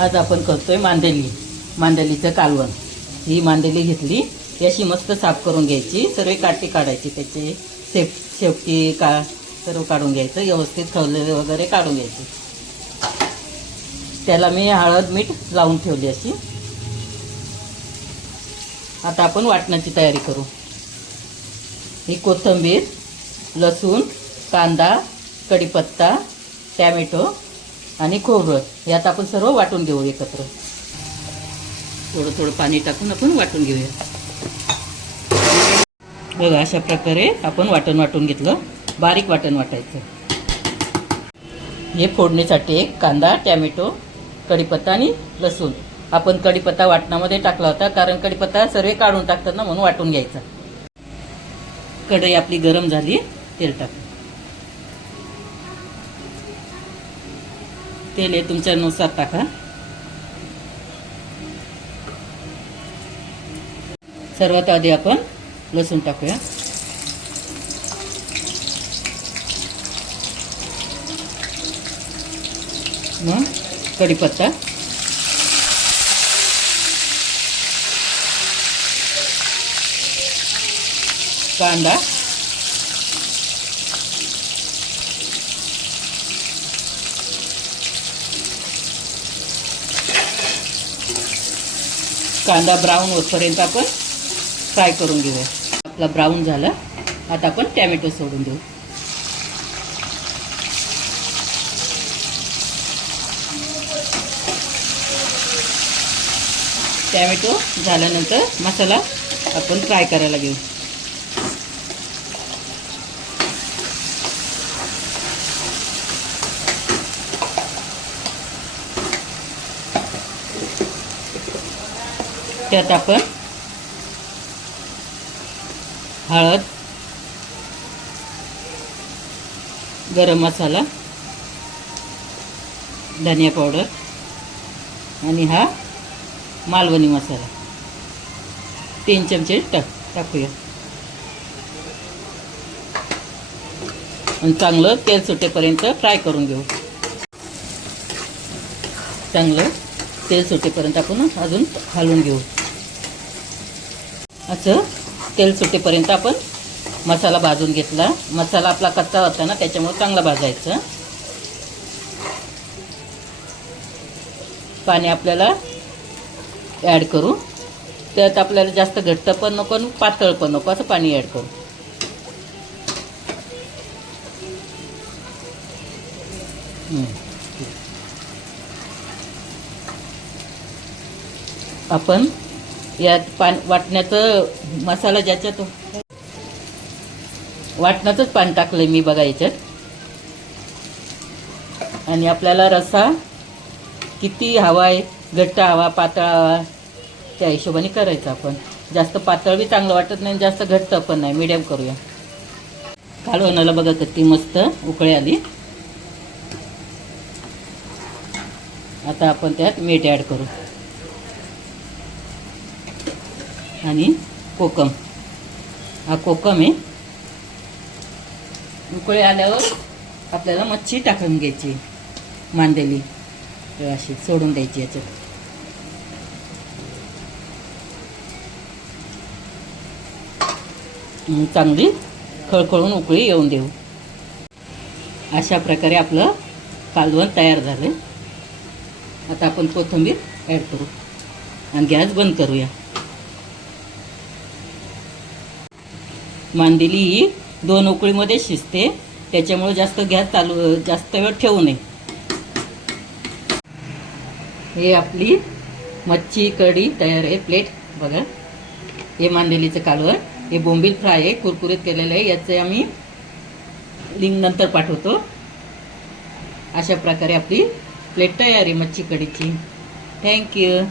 आज आपण करतोय मांदेलीचं कालवण। ही मांदेली घेतली, याशी मस्त साफ करून घ्यायची, सर्व काठी काढायची, त्याचे शेपटी सर्व काढून घ्यायचं, व्यवस्थित खवलेले वगैरे काढून घ्यायचे। त्याला मी हळद मीठ लावून ठेवली अशी। आता आपण वाटणाची तयारी करू। ही कोथिंबीर, लसूण, कांदा, कढीपत्ता, टोमॅटो आणि खोबरं यात आपण सर्व वाटून घेऊ एकत्र। थोडं थोडं पाणी टाकून आपण वाटून घेऊया। बघा अशा प्रकारे आपण वाटून घेतलं, बारीक वाटायचं। हे फोडणीसाठी एक कांदा, टोमॅटो, कढीपत्ता आणि लसूण। आपण कढीपत्ता वाटणामध्ये टाकला होता, कारण कढीपत्ता सर्व काढून टाकतात ना, म्हणून वाटून घ्यायचा। कढई आपली गरम झाली, तेल टाक। तेल हे तुमच्यानुसार टाका। सर्वात आधी आपण लसूण टाकूया। मग कढीपत्ता, कांदा, कांदा ब्राऊन होईपर्यंत आपण फ्राय करून घेऊया। आपला ब्राऊन झाला, आता आपण टोमॅटो सोडून देऊ। टोमॅटो झाल्यानंतर मसाला आपण फ्राय करायला घेऊ। त्यात आपण हळद, गरम मसाला, धनिया पावडर आणि हा मालवणी मसाला 3 चमचे टाकूया। आणि चांगलं तेल सुटेपर्यंत फ्राय करून घेऊ। चांगलं तेल सुटेपर्यंत आपण अजून हलवून घेऊ। असं तेल सुटेपर्यंत आपण मसाला भाजून घेतला। मसाला आपला कच्चा होता ना, त्याच्यामुळे चांगला भाजायचं। पाणी आपल्याला ॲड करू। त्यात आपल्याला जास्त घट्ट पण नको आणि पातळ पण नको, असं पाणी ॲड करू। आपण यात वाटण्याचं मसाला ज्याच्यात वाटणाचंच पाणी टाकलंय मी बघा याच्यात। आणि आपल्याला रस्सा किती हवा आहे, घट्ट हवा, पातळ हवा, त्या हिशोबाने करायचं आपण। जास्त पातळ बी चांगलं वाटत नाही, जास्त घट्ट पण नाही, मीडियम करूया। कालवणाला बघा किती मस्त उकळी आली। आता आपण त्यात मीठ ॲड करू आणि कोकम। हा कोकम आहे। उकळी आल्यावर आपल्याला मच्छी टाकून घ्यायची, मांदेली अशी सोडून द्यायची याच्यात। चांगली खळखळून उकळी येऊन देऊ। अशा प्रकारे आपलं कालवण तयार झालं। आता आपण कोथिंबीर ॲड करू आणि गॅस बंद करूया। मांदेली ही 2 उकळीमध्ये शिजते, त्याच्यामुळे जास्त वेळ ठेवू नये। हे आपली मच्छी कढी तयार आहे। प्लेट बघा, हे मांदेलीचं कालवण, हे बोंबील फ्राय आहे, कुरकुरीत केलेलं आहे। याचे आम्ही लिंक नंतर पाठवतो। अशा प्रकारे आपली प्लेट तयार आहे मच्छी कढीची। थँक्यू।